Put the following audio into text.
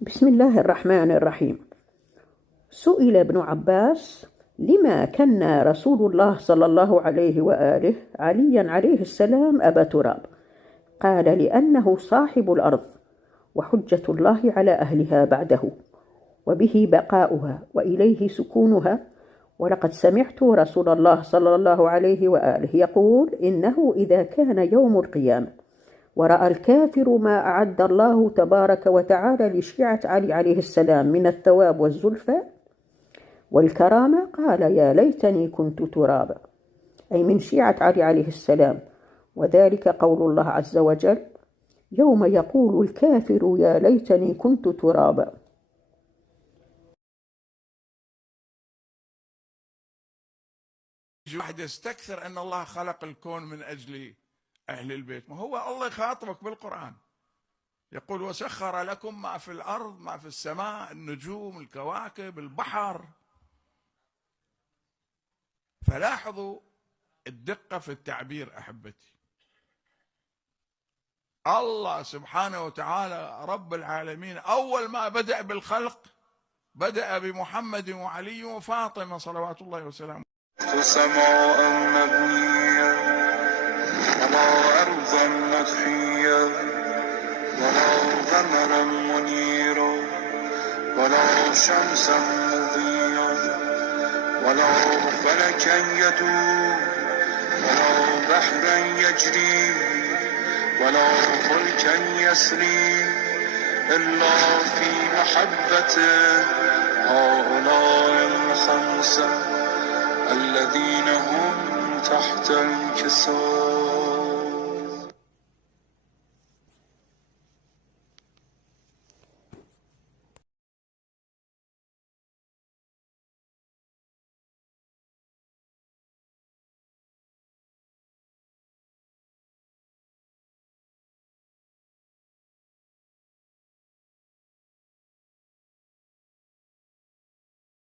بسم الله الرحمن الرحيم. سئل ابن عباس: لما كنى رسول الله صلى الله عليه وآله عليا عليه السلام أبا تراب؟ قال: لأنه صاحب الأرض، وحجة الله على أهلها بعده، وبه بقاؤها وإليه سكونها. ولقد سمعت رسول الله صلى الله عليه وآله يقول: إنه إذا كان يوم القيامة ورأى الكافر ما أعد الله تبارك وتعالى لشيعة علي عليه السلام من الثواب والزلفى والكرامة، قال: يا ليتني كنت ترابا، أي من شيعة علي عليه السلام. وذلك قول الله عز وجل: يوم يقول الكافر يا ليتني كنت ترابا. واحد يستكثر أن الله خلق الكون من أجل أهل البيت، ما هو الله يخاطبك بالقرآن يقول: وسخر لكم ما في الأرض ما في السماء، النجوم، الكواكب، البحر. فلاحظوا الدقة في التعبير أحبتي. الله سبحانه وتعالى رب العالمين أول ما بدأ بالخلق بدأ بمحمد وعلي وفاطمة صلوات الله وسلامه. سماء مبنية ولا أرضا مدحية ولا قمرا منيرا ولا شمسا مضيا ولا فلكا يدور ولا بحرا يجري ولا فلكا يسري إلا في محبته هؤلاء الخمسة الذين هم تحت الكساء.